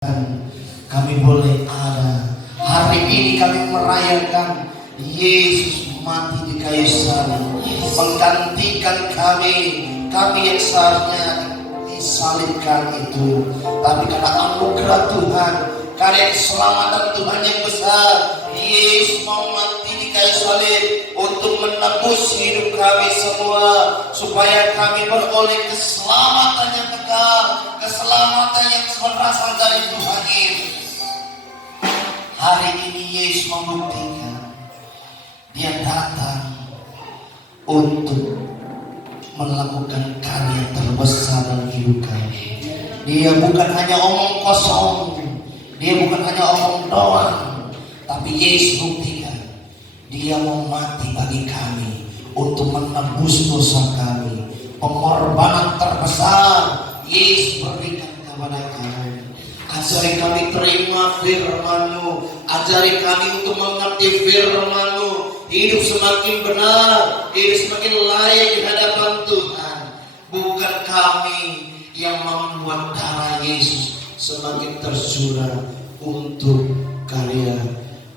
Kami boleh ada. Hari ini kami merayakan Yesus mati di kayu salib, menggantikan kami yang seharusnya disalibkan itu. Tapi karena anugerah Tuhan, karena keselamatan Tuhan yang besar, Yesus mau mati di kayu salib untuk menebus hidup kami semua, supaya kami beroleh keselamatan yang kekal, keselamatan yang berasal dari Tuhan Yesus. Hari ini Yesus membuktikan Dia datang untuk melakukan karya terbesar dalam hidup kami. Dia bukan hanya omong kosong, Dia bukan hanya omong doang, tapi Yesus buktikan Dia mau mati bagi kami untuk menebus dosa kami. Pengorbanan terbesar Yesus berikan kepada kami. Ajari kami terima firman-Mu, ajari kami untuk mengerti firman-Mu, hidup semakin benar, hidup semakin layak di hadapan Tuhan. Bukan kami yang membuat darah Yesus semakin tercurah untuk karya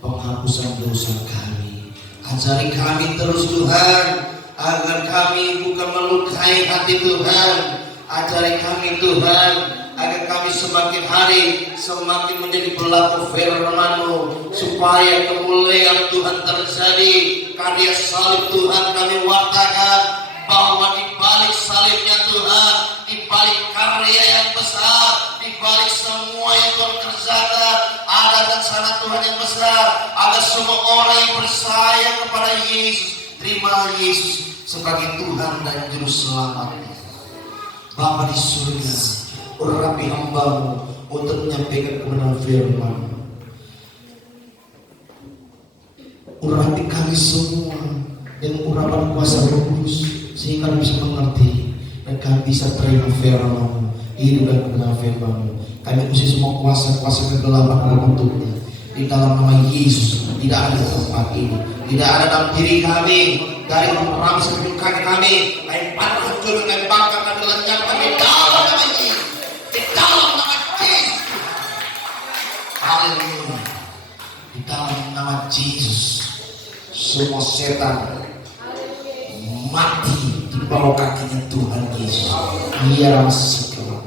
penghapusan dosa kami. Ajari kami terus Tuhan, agar kami bukan melukai hati Tuhan. Ajari kami Tuhan, agar kami semakin hari semakin menjadi pelaku firman-Mu, supaya kemuliaan Tuhan terjadi. Karya salib Tuhan kami wartakan, bahwa di balik salibnya Tuhan, di balik karya yang besar, di balik semua yang Tuhan kerjakan, ada rencana Tuhan yang besar, ada semua orang yang percaya kepada Yesus, terima Yesus sebagai Tuhan dan Juru Selamatnya. Bapa di surga, urapi hamba-Mu untuk menyampaikan kebenaran firman. Urapi kami semua dengan urapan kuasa Roh Kudus, sehingga kami bisa mengerti dan kami bisa terima firman-Mu, hidup dan kebenaran firman-Mu. Kami usir semua kuasa-kuasa kegelapan dalam bentuknya. Di dalam nama Yesus, tidak ada tempat ini, tidak ada dalam diri kami, dari orang sebelum kaki kami, kami patah hancur, kami bangkang, kami lenyapkan di dalam nama Yesus, di dalam nama Yesus. Haleluya. Di dalam nama Yesus, semua setan mati di bawah kakinya Tuhan Yesus. Dia masih kelam.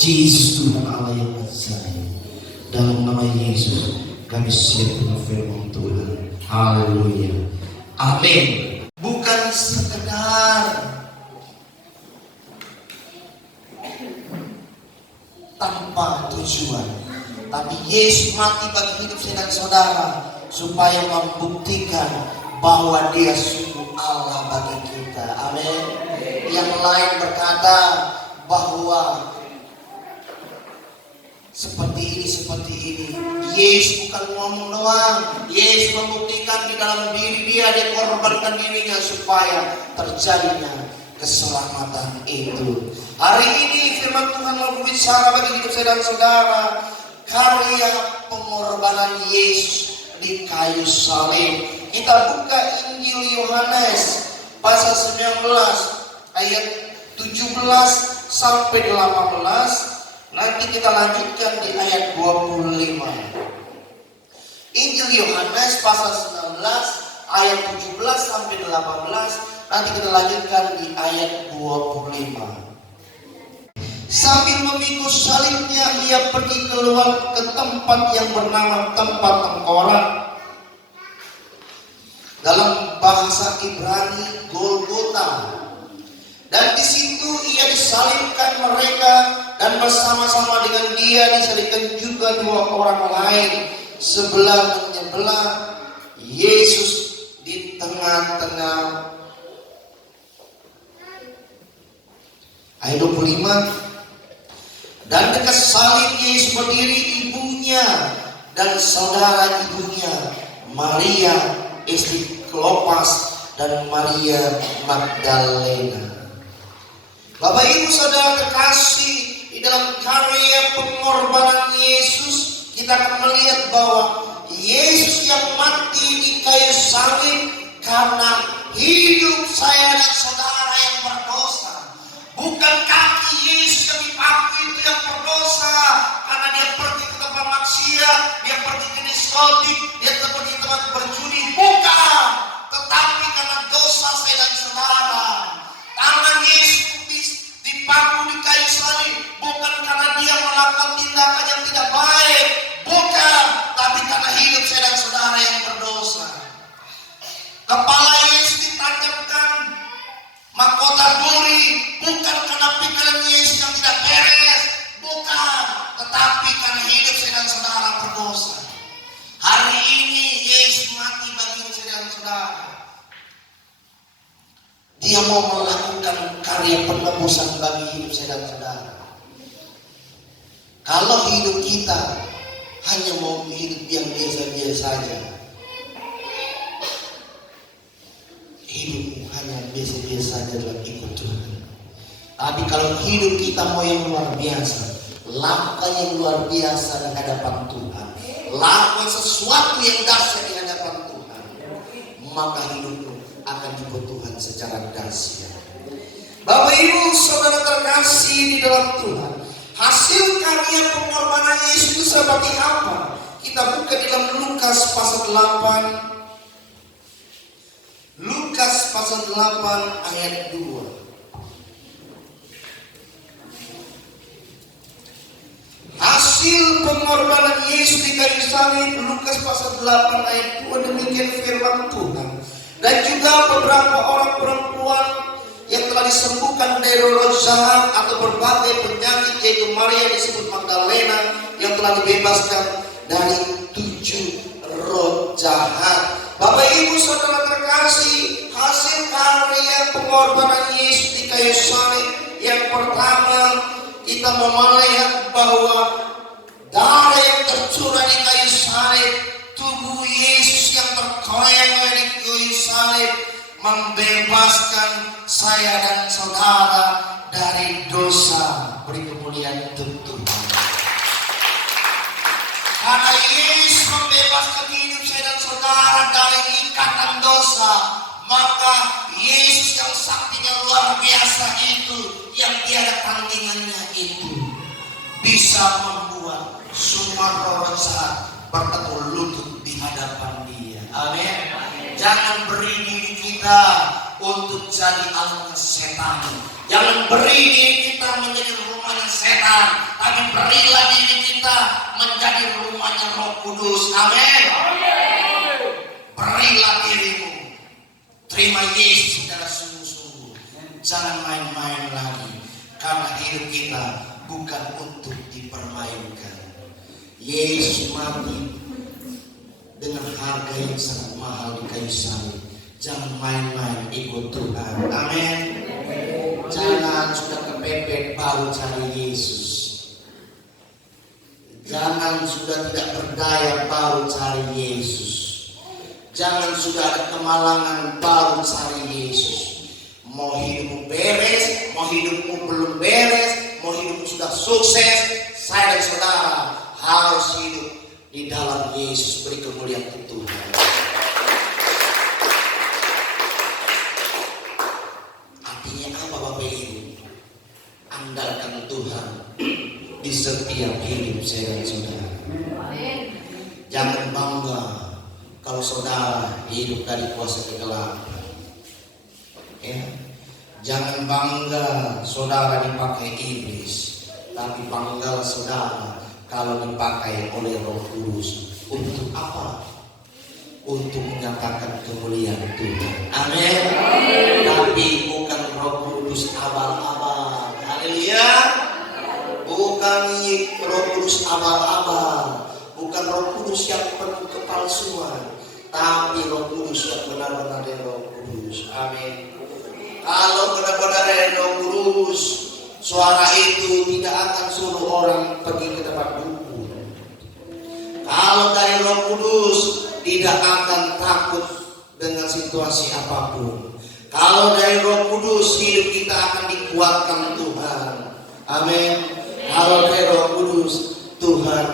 Yesus Tuhan Allah yang ajaib. Dalam nama Yesus kami siap dengan firman Tuhan. Haleluya. Amin. Bukan sekedar tanpa tujuan, tapi Yesus mati bagi hidup saya dan saudara, supaya membuktikan bahwa Dia sungguh Allah bagi kita. Amin. Yang lain berkata bahwa seperti ini. Yesus bukan ngomong doang. Yesus membuktikan di dalam diri Dia korbankan dirinya supaya terjadinya keselamatan itu. Hari ini firman Tuhan mau berbicara bagi hidup saya dan saudara, karya pengorbanan Yesus di kayu salib. Kita buka Injil Yohanes pasal 19 ayat 17 sampai 18. Nanti kita lanjutkan di ayat 25. Injil Yohanes pasal 19 ayat 17 sampai 18. Nanti kita lanjutkan di ayat 25. Sambil memikul salibnya, Ia pergi keluar ke tempat yang bernama tempat tengkorak. Dalam bahasa Ibrani Golgota. Dan di situ Ia disalibkan mereka, dan bersama-sama dengan Dia disalibkan juga dua orang lain, sebelah menyebelah, Yesus di tengah-tengah. Ayat 25. Dan dekat salib Yesus berdiri ibunya dan saudara ibunya, Maria istri Klopas dan Maria Magdalena. Bapak Ibu Saudara terkasih, di dalam karya pengorbanan Yesus, kita akan melihat bahwa Yesus yang mati di kayu salib karena hidup saya dan saudara yang berdosa. Bukan kaki Yesus yang dipaku itu yang berdosa, karena dia pergi ke tempat maksiat, dia pergi ke diskotik, dia pergi ke tempat berjudi. Bukan, tetapi karena dosa saya dan saudara. Tangan Yesus dipaku di kayu salib, bukan karena dia melakukan tindakan yang tidak baik, bukan, tapi karena hidup saya dan saudara yang berdosa. Kepala Yesus ditancapkan mahkota duri, bukan karena pikiran Yesus yang tidak beres, bukan, tetapi karena hidup saya dan saudara berdosa. Hari ini Yesus mati bagi saya dan saudara. Dia mau melakukan karya penebusan bagi hidup saya dan saudara. Kalau hidup kita hanya mau hidup yang biasa-biasa saja, hidupmu hanya biasa-biasa saja dalam ikut Tuhan. Tapi kalau hidup kita mau yang luar biasa, lakukan yang luar biasa di hadapan Tuhan, lakukan sesuatu yang dahsyat di hadapan Tuhan, maka hidupmu akan diikut Tuhan secara dahsyat. Bapak Ibu Saudara terkasih di dalam Tuhan, hasil karya pengorbanan Yesus itu seperti apa? Kita buka di dalam Lukas pasal 8. Lukas pasal 8 ayat 2. Hasil pengorbanan Yesus di kayu salib, Lukas pasal 8 ayat 2, demikian firman Tuhan. Dan juga beberapa orang perempuan yang telah disembuhkan dari roh jahat atau berbagai penyakit, yaitu Maria disebut Magdalena yang telah dibebaskan dari 7 roh jahat. Bapak Ibu Saudara terkasih, hasil karya pengorbanan Yesus di kayu salib, yang pertama kita mau melihat bahwa darah yang tercurah di kayu salib, tubuh Yesus yang terkoyak-koyak di kayu salib, membebaskan saya dan saudara dari dosa. Beri kemuliaan untuk Tuhan. Karena Yesus membebaskan hidup saya dan saudara dari ikatan dosa, maka Yesus yang saktinya luar biasa itu, yang tiada tandingannya itu, bisa membuat semua roh jahat bertekuk lutut di hadapan Dia. Amin. Jangan beri diri kita untuk jadi alatnya setan. Jangan beri diri kita menjadi rumahnya setan, tapi berilah diri kita menjadi rumahnya Roh Kudus. Amin. Berilah dirimu, terima Yesus secara sungguh-sungguh. Jangan main-main lagi, karena hidup kita bukan untuk dipermainkan. Yesus mati dengan harga yang sangat mahal di kayu salib. Jangan main-main ikut Tuhan. Amin. Jangan sudah kepepet baru cari Yesus. Jangan sudah tidak berdaya baru cari Yesus. Jangan sudah ada kemalangan baru cari Yesus. Mau hidupmu beres, mau hidupmu belum beres, mau hidupmu sudah sukses, saya dan saudara harus hidup di dalam Yesus. Beri kemuliaan untuk Tuhan. Artinya apa Bapak Ibu? Andalkan Tuhan di setiap hidup saya dan saudara. Jangan bangga kalau saudara hidup dari kuasa kegelapan. Ya. Jangan bangga saudara dipakai iblis, tapi bangga saudara kalau dipakai oleh Roh Kudus. Untuk apa? Untuk menyatakan kemuliaan Tuhan. Amin. Tapi bukan Roh Kudus abal-abal. Haleluya. Bukan Roh Kudus abal-abal. Bukan Roh Kudus yang penuh kepalsuan, tapi Roh Kudus yang benar-benar dari Roh Kudus. Amin. Kalau benar-benar dari Roh Kudus, suara itu tidak akan suruh orang pergi ke tempat dukun. Kalau dari Roh Kudus, tidak akan takut dengan situasi apapun. Kalau dari Roh Kudus, hidup kita akan dikuatkan Tuhan. Amin. Kalau dari Roh Kudus, Tuhan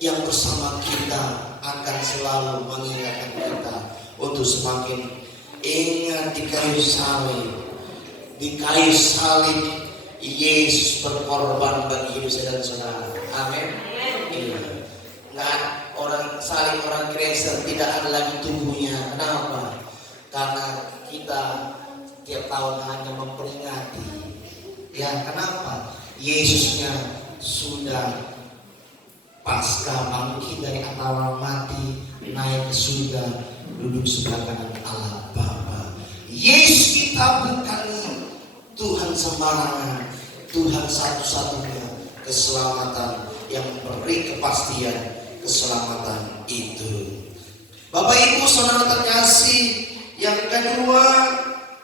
yang bersama kita akan selalu mengingatkan kita untuk semakin ingat di kayu salib. Di kayu salib Yesus berkorban bagi hidup saya dan saudara. Amin. Iya. Nggak, orang Kristen tidak ada lagi tubuhnya. Kenapa? Karena kita tiap tahun hanya memperingati. Ya, kenapa? Yesusnya sudah pasca bangkit dari antara mati, naik ke surga, duduk sebelah kanan Allah Bapa. Yesus kita bukan Tuhan sembarangan, Tuhan satu-satunya keselamatan yang memberi kepastian keselamatan itu. Bapak Ibu saudara terkasih, yang kedua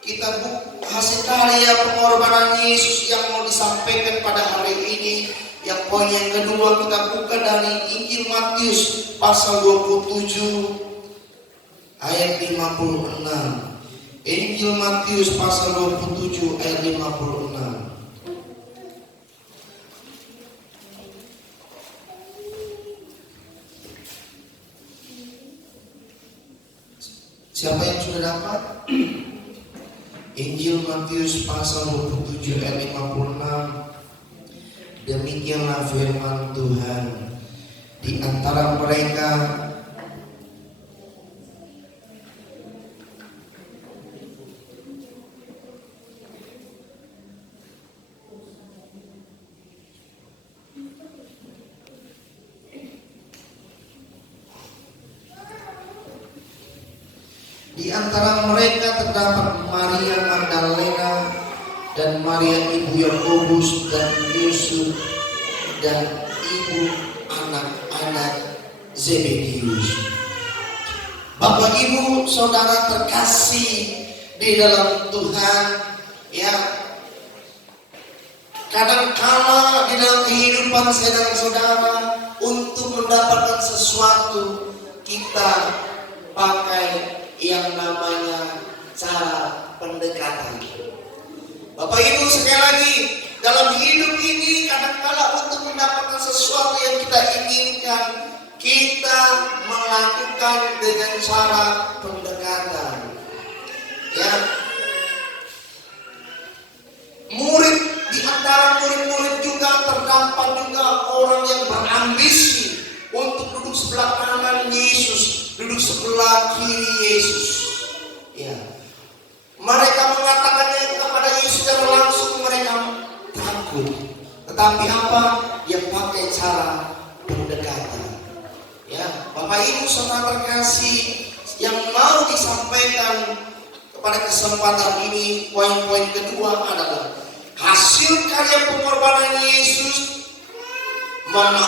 kita hasil karya pengorbanan Yesus yang mau disampaikan pada hari ini. Yang poin yang kedua kita buka dari Injil Matius pasal 27 ayat 56. Injil Matius pasal 27 ayat 56. Siapa yang sudah dapat? Injil Matius pasal 27 ayat 56. Demikianlah firman Tuhan. Di antara mereka terdapat Maria Magdalena dan Maria ibu Yakobus dan Yusuf dan ibu anak-anak Zebedius. Bapak Ibu saudara terkasih di dalam Tuhan, ya, kadang-kala di dalam kehidupan saya dan saudara untuk mendapatkan sesuatu kita pakai yang namanya cara pendekatan. Bapak Ibu sekali lagi, dalam hidup ini kadang-kala untuk mendapatkan sesuatu yang kita inginkan, kita melakukan dengan cara pendekatan. Ya, murid di antara murid-murid juga terdapat juga orang yang berambisi untuk duduk sebelah kanan Yesus, duduk sebelah kiri Yesus. Ya, mereka mengatakannya kepada Yesus secara langsung, mereka takut. Tetapi apa? Yang pakai cara pendekatan. Ya, Bapak Ibu saudara terkasih, yang mau disampaikan pada kesempatan ini, poin-poin kedua adalah hasil karya pengorbanan Yesus.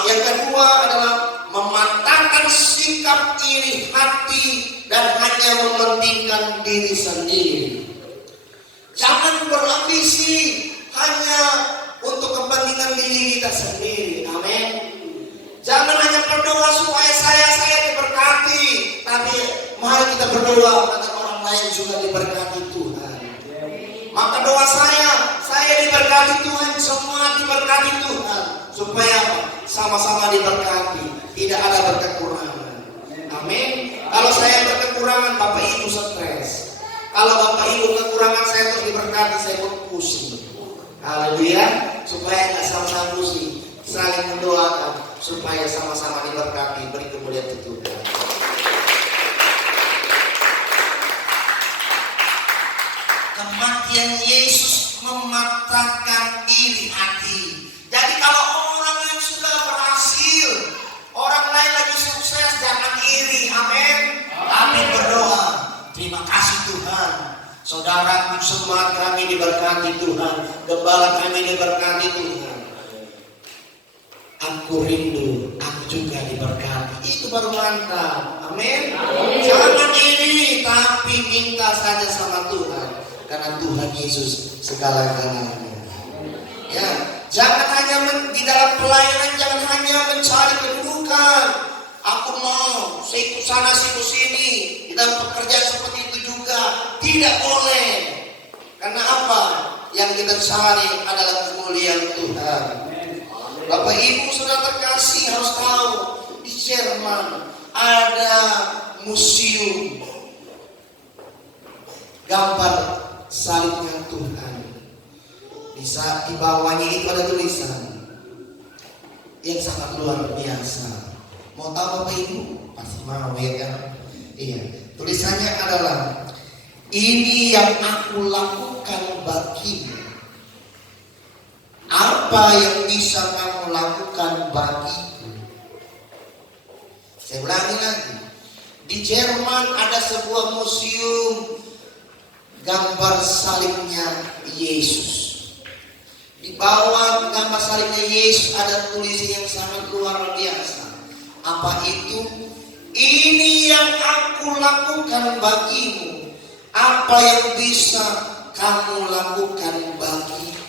Yang kedua adalah mematahkan sikap iri hati dan hanya mementingkan diri sendiri. Jangan berambisi hanya untuk kepentingan diri kita sendiri. Amin. Jangan hanya berdoa supaya saya diberkati, tapi mari kita berdoa agar orang lain juga diberkati Tuhan. Maka doa saya diberkati Tuhan, semua diberkati Tuhan, supaya sama-sama diberkati, tidak ada berkekurangan. Amin. Kalau saya berkekurangan, Bapak Ibu stres. Kalau Bapak Ibu kekurangan, saya terus diberkati, saya pun pusing. Haleluya. Supaya nggak sama-sama pusing, saling mendoakan supaya sama-sama diberkati, beri kemuliaan Tuhan. Kematian Yesus mematahkan iri hati. Jadi kalau orang yang sudah berhasil, orang lain lagi sukses, jangan iri. Amin. Kami berdoa, terima kasih Tuhan, saudaraku semua kami diberkati Tuhan, gembala kami diberkati Tuhan. Aku rindu, aku juga diberkati. Itu baru mantap. Amin. Jangan iri, tapi minta saja sama Tuhan, karena Tuhan Yesus segala-galanya. Ya, jangan hanya di dalam pelayanan, jangan hanya mencari kedudukan. Aku mau ikut sana situ sini, di dalam pekerjaan seperti itu juga tidak boleh. Karena apa? Yang kita cari adalah kemuliaan Tuhan. Bapak Ibu saudara terkasih harus tahu, di Jerman ada museum gambar salibnya Tuhan. Bisa di bawahnya itu ada tulisan yang sangat luar biasa. Mau tahu Bapak Ibu? Pasti mau ya kan? Iya. Tulisannya adalah, ini yang aku lakukan bagimu. Apa yang bisa kamu lakukan bagiku? Saya ulangi lagi. Di Jerman ada sebuah museum gambar salibnya Yesus. Di bawah gambar salibnya Yesus ada tulisan yang sangat luar biasa. Apa itu? Ini yang aku lakukan bagimu. Apa yang bisa kamu lakukan bagiku?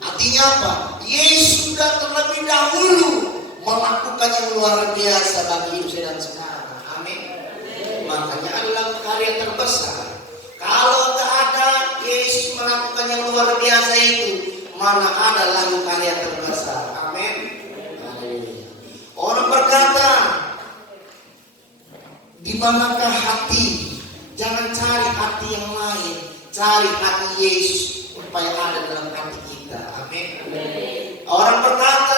Artinya apa? Yesus sudah terlebih dahulu melakukan yang luar biasa bagi hidup saya dan sekarang. Amin. Makanya adalah karya terbesar. Kalau tak ada Yesus melakukan yang luar biasa itu, mana ada lagi karya terbesar. Amin. Orang berkata, di manakah hati? Jangan cari hati yang lain, cari hati Yesus supaya ada dalam hati kita. Amin. Orang berkata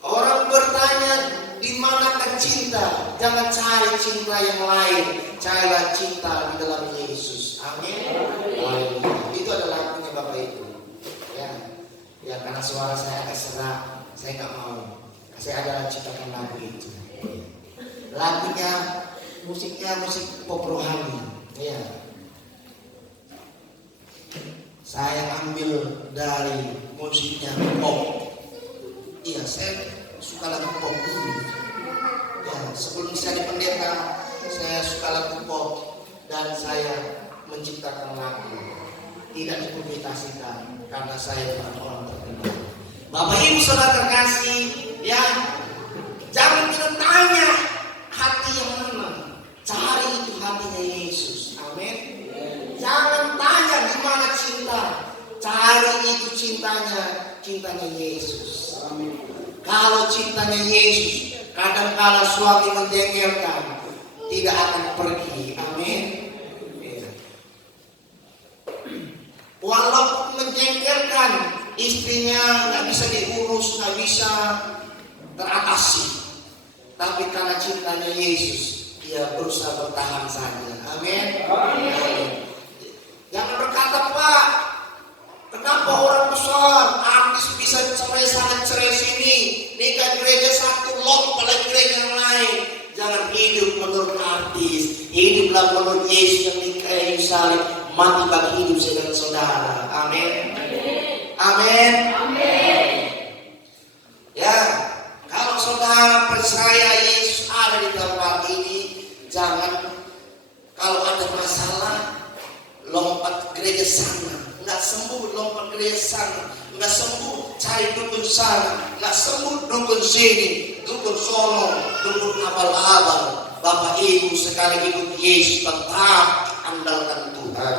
orang bertanya, di manakah cinta? Jangan cari cinta yang lain, carilah cinta di dalam Yesus. Amin. Itu adalah lagunya Bapak Ibu. Ya karena suara saya agak serak, saya nggak mau. Saya adalah ciptakan lagu itu. Lagunya, musiknya musik pop rohani. Ya. Saya ambil dari musiknya pop. Iya, saya suka lagu pop dulu. Ya, sebelum saya di pendeta, saya suka lagu pop dan saya menciptakan lagu. Tidak dipublikasikan karena saya bukan orang terkenal. Bapak Ibu saudara terkasih, ya, jangan kita tanya hati yang mana, cari itu hatinya Yesus. Amin. Jangan tanya di mana cinta, cari itu cintanya Yesus. Amin. Kalau cintanya Yesus, kadang-kala suami menjengkelkan, tidak akan pergi. Amin. Walaupun menjengkelkan, istrinya nggak bisa diurus, nggak bisa teratasi, tapi karena cintanya Yesus, dia berusaha bertahan saja. Amin. Jangan berkata, Pak, kenapa orang besar, artis bisa cerai sini, nikah gereja satu, lompat lagi gereja yang lain. Jangan hidup menurut artis, hiduplah menurut Yesus yang di kayu salib, mati bagi hidup saya dan saudara. Amin. Amin. Ya, kalau saudara percaya Yesus ada di tempat ini, jangan kalau ada masalah lompat gereja sana, nggak sembuh lompat gereja sana, nggak sembuh cari dukun sana, nggak sembuh dukun sini, dukun sono, dukun abal-abal. Bapak Ibu sekali ikut Yesus, tetap andalkan Tuhan.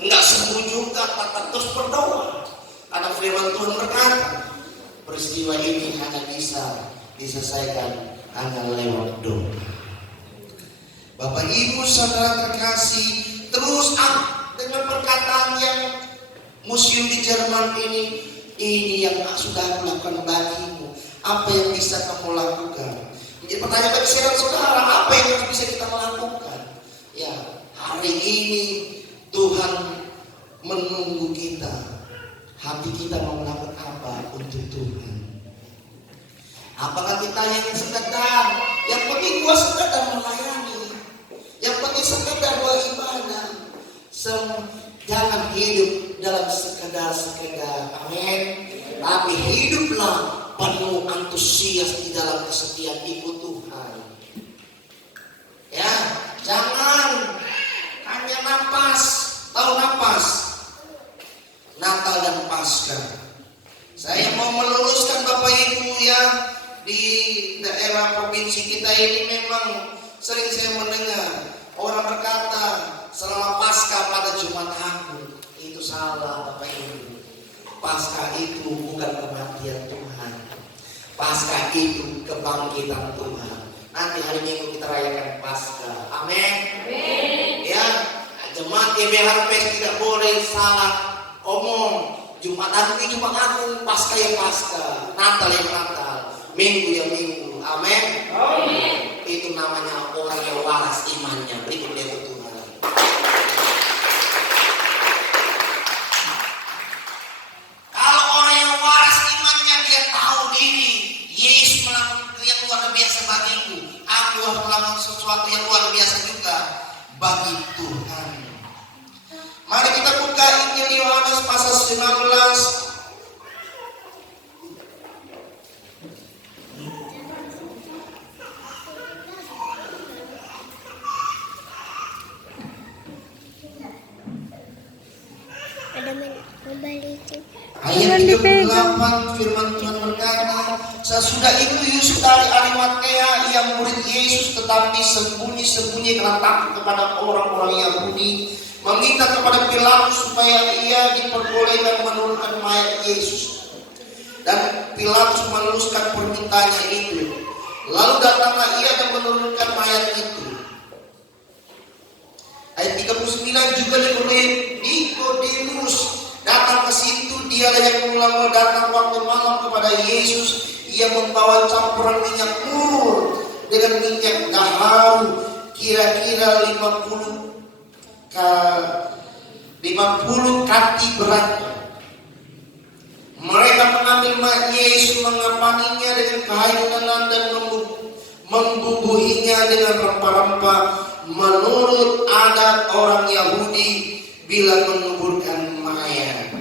Nggak sembuh juga, tetap terus berdoa. Karena firman Tuhan berkata, peristiwa ini hanya bisa diselesaikan hanya lewat doa. Bapak Ibu saudara terkasih, terus dengan perkataan yang museum di Jerman ini yang sudah aku lakukan bagimu, apa yang bisa kamu lakukan? Jadi pertanyaan bagi saya dan saudara, apa yang bisa kita lakukan? Ya, hari ini Tuhan menunggu kita. Hati kita mau melakukan apa untuk Tuhan? Apakah kita yang sekedar, yang penting gua sekedar melayani, yang penting sekedar gua ibadah? Jangan hidup dalam sekedar. Amin. Tapi hiduplah penuh antusias di dalam kesetiaan ikut Tuhan. Ya, jangan hanya napas, tahu napas. Natal dan Paskah. Saya mau meluruskan Bapak Ibu ya, di daerah provinsi kita ini memang sering saya mendengar orang berkata selama Paskah pada Jumat Agung. Itu salah Bapak Ibu. Paskah itu bukan kematian Tuhan. Paskah itu kebangkitan Tuhan. Nanti hari Minggu kita rayakan Paskah. Amin. Ya, Jemaat GBHP tidak boleh salah omong. Jumat Agung ya Jumat Agung, Paskah ya Paskah, Natal ya Natal, Minggu ya Minggu. Amin. Itu namanya orang yang waras imannya. Berikut dia Tuhan. Kalau orang yang waras imannya, dia tahu diri. Yesus melakukan yang luar biasa bagiku. Aku harus melakukan sesuatu yang luar biasa juga bagi Tuhan. Mari kita buka Injil Yohanes pasal 19. Ayat 38 firman Tuhan berkata, sesudah itu Yusuf dari Arimatea yang murid Yesus tetapi sembunyi-sembunyi karena takut kepada orang-orang Yahudi, meminta kepada Pilatus supaya ia diperbolehkan menurunkan mayat Yesus. Dan Pilatus meneruskan permintaannya itu. Lalu datanglah ia dan menurunkan mayat itu. Ayat 39 juga Nikodemus datang ke situ. Dialah yang mula-mula datang waktu malam kepada Yesus. Ia membawa campuran minyak mur dengan minyak gaharu kira-kira 50 kati beratnya. Mereka mengambil mayat Yesus, mengapaninya dengan kain lenan dan membubuhinya dengan rempah-rempah menurut adat orang Yahudi bila menguburkan mayat.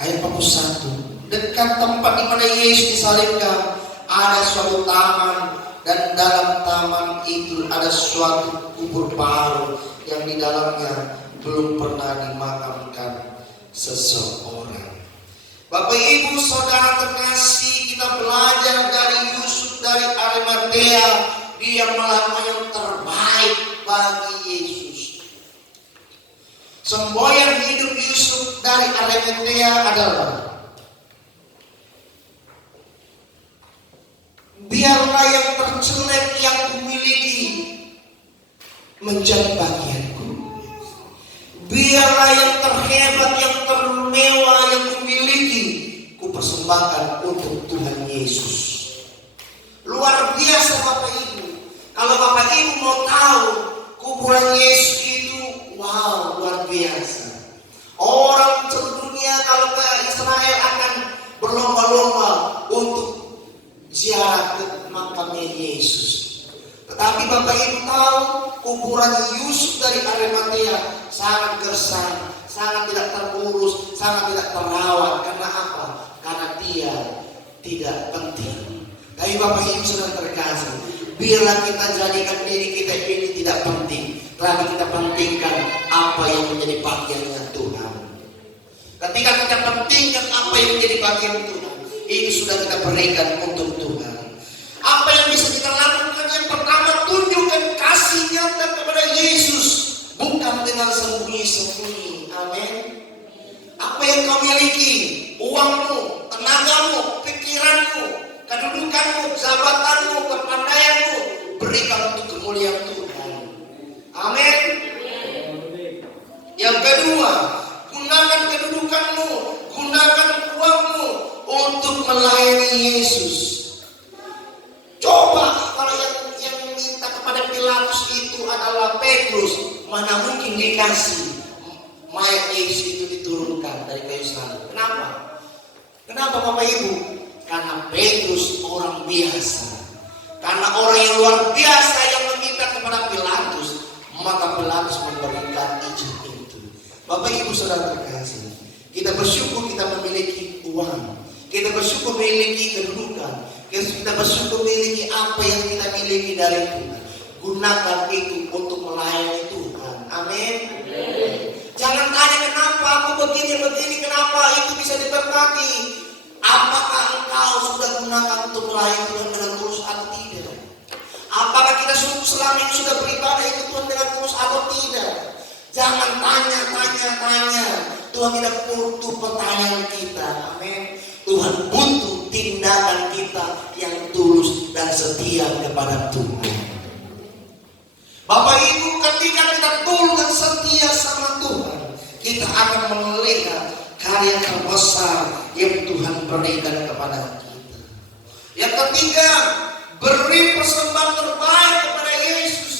Ayat 41. Dekat tempat di mana Yesus disalibkan ada suatu taman, dan dalam taman itu ada suatu kubur baru yang di dalamnya belum pernah dimakamkan seseorang. Bapak Ibu Saudara terkasih, kita belajar dari Yusuf dari Arimatea. Dia melakukan yang terbaik bagi Yesus. Semboyan hidup Yusuf dari Arimatea adalah, biarlah yang terjelek yang kumiliki menjadi bagianku. Biarlah yang terhebat, yang termewah yang kumiliki, ku persembahkan untuk Tuhan Yesus. Luar biasa Bapak Ibu. Kalau Bapak Ibu mau tahu kuburan Yesus itu, wow, luar biasa. Orang seluruhnya kalau ke Israel akan berlomba-lomba untuk ziarah ke makamnya Yesus. Tetapi Bapak Ibu tahu kuburan Yusuf dari Arimatea sangat gersang, sangat tidak terurus, sangat tidak terawat. Karena apa? Karena dia tidak penting. Tapi Bapak Ibu sedang terkasih, biarlah kita jadikan diri kita ini tidak penting, tapi kita pentingkan apa yang menjadi bagiannya Tuhan. Ketika kita pentingkan apa yang menjadi bagian Tuhan, ini sudah kita berikan untuk Tuhan. Apa yang bisa kita lakukan? Yang pertama, tunjukkan kasih nyata kepada Yesus, bukan dengan sembunyi-sembunyi. Amin. Apa yang kau miliki, uangmu, tenagamu, pikiranmu, kedudukanmu, jabatanmu, kepandaianmu, berikan untuk kemuliaan Tuhan. Amin. Yang kedua, gunakan kedudukanmu, gunakan uangmu untuk melayani Yesus. Coba kalau yang minta kepada Pilatus itu adalah Petrus, mana mungkin dikasih mayat Yesus itu diturunkan dari kayu salib. Kenapa? Kenapa Bapak Ibu? Karena Petrus orang biasa. Karena orang yang luar biasa yang meminta kepada Pilatus, maka Pilatus memberikan izin itu. Bapak Ibu Saudara terkasih, kita bersyukur kita memiliki uang, kita bersyukur memiliki kedudukan, kita bersyukur memiliki apa yang kita miliki dari Tuhan. Gunakan itu untuk melayani Tuhan. Amin. Jangan tanya kenapa aku begini, kenapa itu bisa diberkati. Apakah engkau sudah gunakan untuk melayani Tuhan dengan tulus atau tidak? Apakah kita selama ini sudah beribadah itu Tuhan dengan tulus atau tidak? Jangan tanya. Tuhan tidak butuh pertanyaan kita. Amin. Tuhan butuh tindakan kita yang tulus dan setia kepada Tuhan. Bapak Ibu, ketika kita tulus dan setia sama Tuhan, kita akan melihat karya terbesar yang Tuhan berikan kepada kita. Yang ketiga, beri persembahan terbaik kepada Yesus.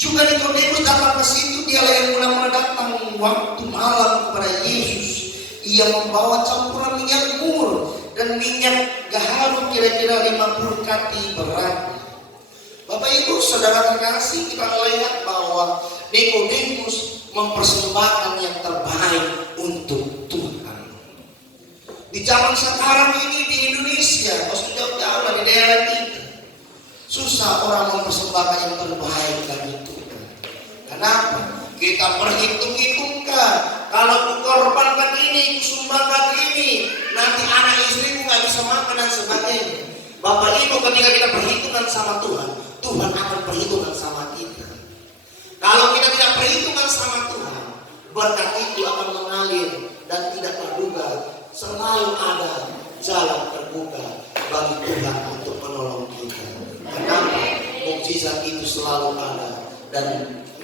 Juga Nikodemus datang ke situ, dialah yang mula-mula datang waktu malam kepada Yesus. Ia membawa campuran minyak mur dan minyak gaharu kira-kira 50 kati berat. Bapak Ibu, saudara terkasih, kita melihat bahwa Nikodemus mempersembahkan yang terbaik untuk Tuhan. Di zaman sekarang ini di Indonesia, maksudnya jauh-jauh lah di daerah kita, susah orang mempersembahkan yang terbaik bagi Tuhan. Kenapa? Kita berhitung-hitungkan, kalau kukorbankan ini, kusumbangkan ini, nanti anak istriku nggak bisa makan dan sebagainya. Bapak Ibu, ketika kita perhitungan sama Tuhan, Tuhan akan perhitungan sama kita. Kalau kita tidak perhitungan sama Tuhan, berkat itu akan mengalir dan tidak terduga. Selalu ada jalan terbuka bagi Tuhan untuk menolong kita. Kenapa? Mukjizat itu selalu ada dan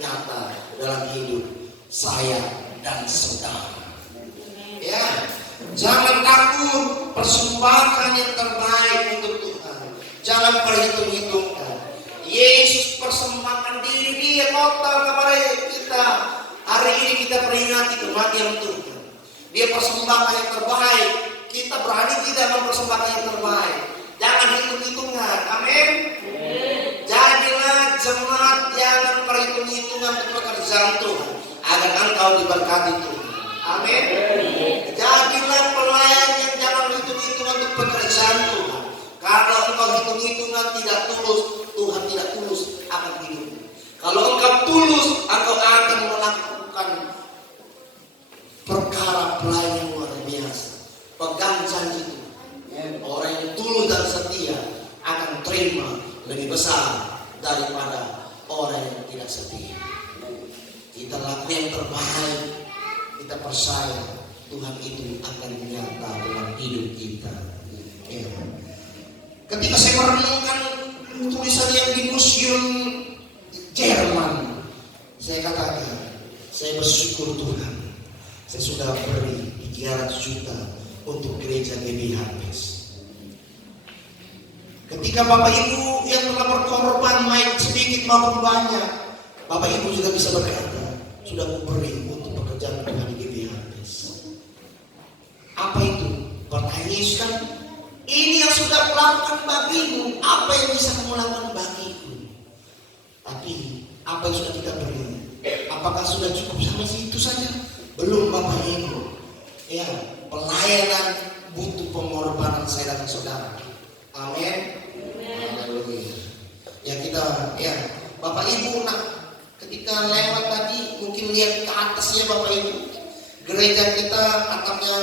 nyata dalam hidup saya dan saudara. Ya, jangan takut, persembahkan yang terbaik untuk Tuhan. Jangan perhitung-hitungkan. Yesus persembahkan diri Dia total kepada kita. Hari ini kita peringati kematian Tuhan. Dia persembahkan yang terbaik. Kita berani tidak mempersembahkan yang terbaik. Jangan hitung-hitungan. Amin. Jadilah jemaat yang perhitung-hitungan untuk pekerjaan Tuhan, agar engkau diberkati Tuhan. Amin. Jadilah pelayan yang jangan hitung-hitungan untuk pekerjaan Tuhan. Kalau engkau hitung-hitungan tidak tulus, Tuhan tidak tulus akan hidupmu. Kalau engkau tulus, engkau akan melakukan perkara pelayan yang luar biasa. Pegang janji itu. Orang yang tulus dan setia akan terima lebih besar daripada orang yang tidak setia. Kita lakukan yang terbaik. Kita percaya Tuhan itu akan nyata dalam hidup kita. Ya. Ketika saya merenungkan tulisan yang di Museum Jerman, saya katakan, saya bersyukur Tuhan, saya sudah beri 300 juta untuk gereja GBHPS. Ketika Bapak Ibu yang telah berkorban baik sedikit maupun banyak, Bapak Ibu juga bisa berkata, sudah kuberi untuk pekerjaan Tuhan di GBHPS. Apa itu? Pertanyaan Yesus kan, ini yang sudah kulakukan bagimu, apa yang bisa kamu lakukan bagiku? Tapi apa yang sudah kita beri? Apakah sudah cukup sampai situ saja? Belum Bapak Ibu. Ya, pelayanan butuh pengorbanan saya dan saudara. Amin. Haleluya. Ya kita, ya Bapak Ibu, ketika lewat tadi mungkin lihat ke atasnya Bapak Ibu, gereja kita atapnya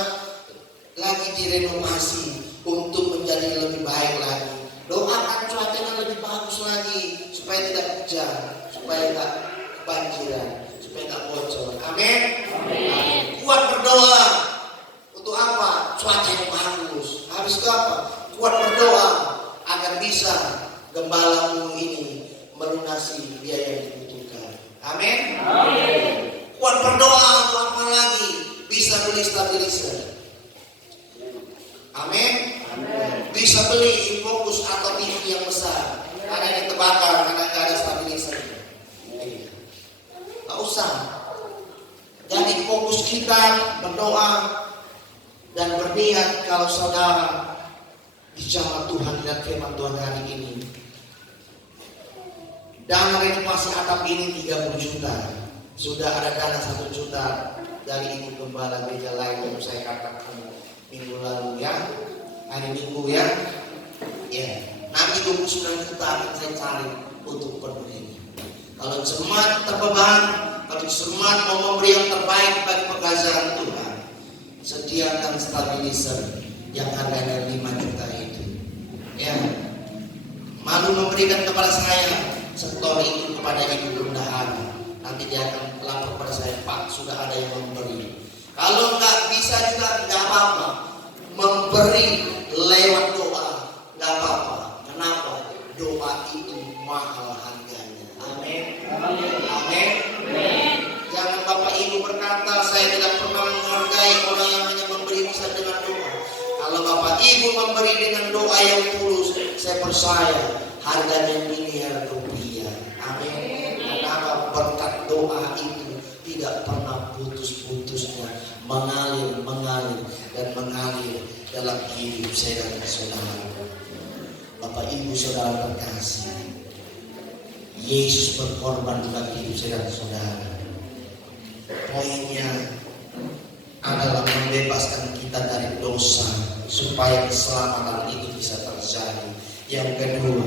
lagi direnovasi untuk menjadi lebih baik lagi. Doakan cuacanya lebih bagus lagi supaya tidak hujan, supaya tidak kebanjiran, supaya tidak bocor. Amin. Amin. Kuat berdoa. Untuk apa? Cuaca yang bagus. Habis itu apa? Kuat berdoa agar bisa gembalamu ini melunasi biaya yang dibutuhkan. Amin. Amin. Kuat berdoa untuk apa lagi? Bisa beli stabilizer. Amin. Bisa beli Infocus atau TV yang besar. Ada yang terbakar karena tidak ada stabilizer. Tak usah. Jadi fokus kita berdoa dan berniat kalau saudara dijamah Tuhan dan firman Tuhan hari ini. Dana renovasi atap ini 30 juta. Sudah ada dana 1 juta dari ibu gembala gereja lain yang saya katakan minggu lalu ya. Hari Minggu ya. Ya, nanti 29 juta akan saya cari untuk penuhi ini. Kalau jemaat terbeban, kalau jemaat mau memberi yang terbaik bagi pekerjaan Tuhan, sediakan stabilizer yang harganya 5 juta itu. Ya, malu memberikan kepada saya, setor itu kepada ibu bendahara. Nanti dia akan lapor kepada saya, Pak, sudah ada yang memberi. Kalau nggak bisa juga nggak apa-apa, memberi lewat doa nggak Gak apa-apa. Kenapa? Doa itu mahal harganya. Amin. Amin. Jangan Bapak Ibu berkata, saya tidak pernah menghargai orang yang hanya memberi bisa dengan doa. Kalau Bapak Ibu memberi dengan doa yang tulus, saya percaya harganya miliar rupiah. Amin. Karena berkat doa itu tidak pernah putus-putusnya mengalir dan mengalir dalam hidup saya dan saudara. Bapak Ibu saudara terkasih, Yesus berkorban dalam hidup saya dan saudara. Poinnya adalah membebaskan kita dari dosa supaya keselamatan itu bisa terjadi. Yang kedua,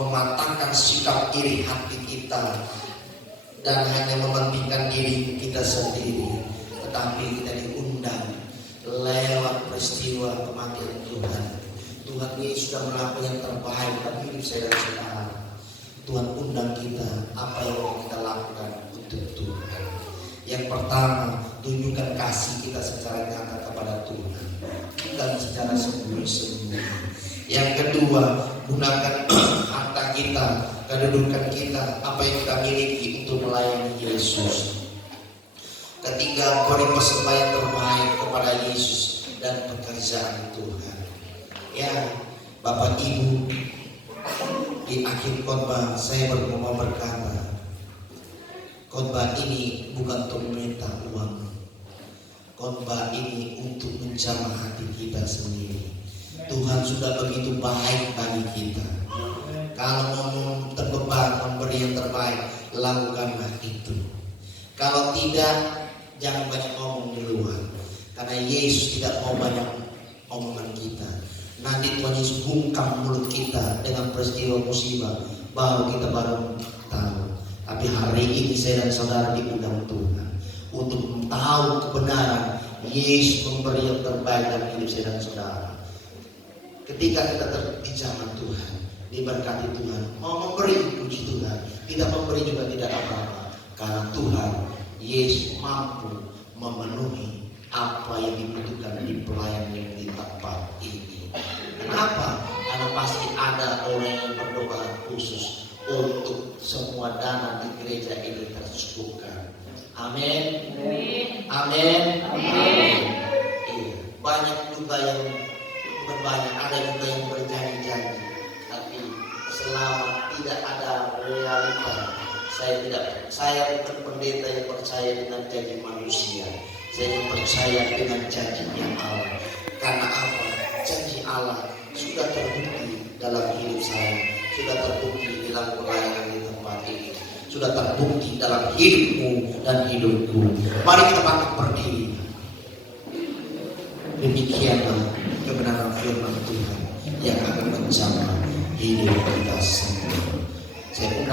mematahkan sikap iri hati kita dan hanya mementingkan diri kita sendiri, tetapi kita diundang lewat peristiwa kematian Tuhan. Tuhan Yesus sudah melakukan yang terbaik dalam hidup saya dan saudara. Tuhan undang kita, apa yang mau kita lakukan untuk Tuhan. Yang pertama, tunjukkan kasih kita secara nyata kepada Tuhan, bukan secara sembunyi-sembunyi. Yang kedua, gunakan harta kita, kedudukan kita, apa yang kita miliki untuk melayani Yesus. Ketiga, beri persembahan terbaik kepada Yesus dan pekerjaan Tuhan. Ya, Bapak Ibu, di akhir khotbah saya mau berkata, khotbah ini bukan untuk meminta uang. Khotbah ini untuk menjamah hati kita sendiri. Tuhan sudah begitu baik bagi kita. Kalau mau terbeban memberi yang terbaik, lakukanlah itu. Kalau tidak, jangan banyak ngomong di luar. Karena Yesus tidak mau banyak omongan kita. Nanti Tuhan Yesus bungkam mulut kita dengan peristiwa musibah, baru kita tahu. Tapi hari ini saya dan saudara diundang Tuhan untuk tahu kebenaran Yesus memberi yang terbaik dalam hidup saya dan saudara. Ketika kita di zaman Tuhan, diberkati Tuhan, mau memberi puji Tuhan, tidak memberi juga tidak apa-apa. Karena Tuhan Yesus mampu memenuhi apa yang dibutuhkan di pelayan yang di tempat ini. Kenapa? Karena pasti ada orang yang berdoa khusus untuk semua dana di gereja ini tercukupkan. Amin. Amin. Amin. Iya. Banyak juga yang bukan banyak, ada juga yang berjanji-janji, tapi selama tidak ada realita, saya bukan pendeta yang percaya dengan janji manusia. Saya percaya dengan janjinya Allah. Karena apa? Janji Allah sudah terbukti dalam hidup saya, sudah terbukti dalam pelayanan di tempat ini, sudah terbukti dalam hidupmu dan hidupku. Mari kita bangkit berdiri. Demikianlah kebenaran firman Tuhan yang akan menjamah hidup kita semua. Saya undang